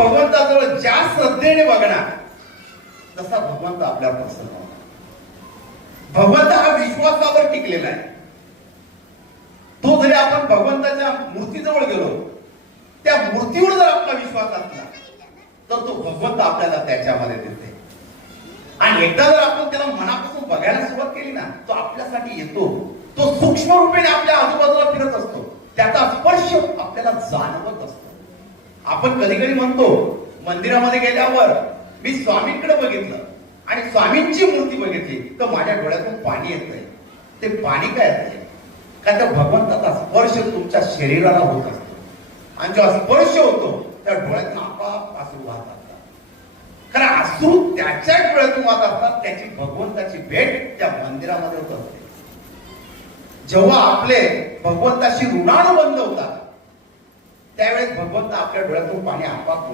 भगवंताजवळ ज्या श्रद्धेने बघणार तसा भगवंत आपल्यावर प्रसन्न होणार. भगवंत हा विश्वासावर टिकलेला आहे. तो जरी आपण भगवंताच्या मूर्तीजवळ गेलो, त्या मूर्तीवर जर आपला विश्वास असला तर तो भगवंत आपल्याला त्याच्यामध्ये देते. आणि एकदा जर आपण त्याला मनापासून बघायला सुरुवात केली ना, तो आपल्यासाठी येतो. तो सूक्ष्म रूपेने आपल्या आजूबाजूला फिरत असतो. त्याचा स्पर्श आपल्याला जाणवत असतो. आपण कधी कधी म्हणतो मंदिरामध्ये गेल्यावर मी स्वामींकडे बघितलं आणि स्वामींची मूर्ती बघितली तर माझ्या डोळ्यातून पाणी येतंय. ते पाणी काय येतंय? कारण त्या भगवंताचा स्पर्श तुमच्या शरीराला होत असतो आणि जेव्हा स्पर्श होतो त्या डोळ्यातून आपोआप अश्रू वाहत असतात. कारण अश्रू त्याच्या डोळ्यातून वाहत असतात. त्याची भगवंताची भेट त्या मंदिरामध्ये होत असते. जेव्हा आपले भगवंताशी ऋणानुबंध होतात त्यावेळेस भगवंत आपल्या डोळ्यातून पाणी आपोआप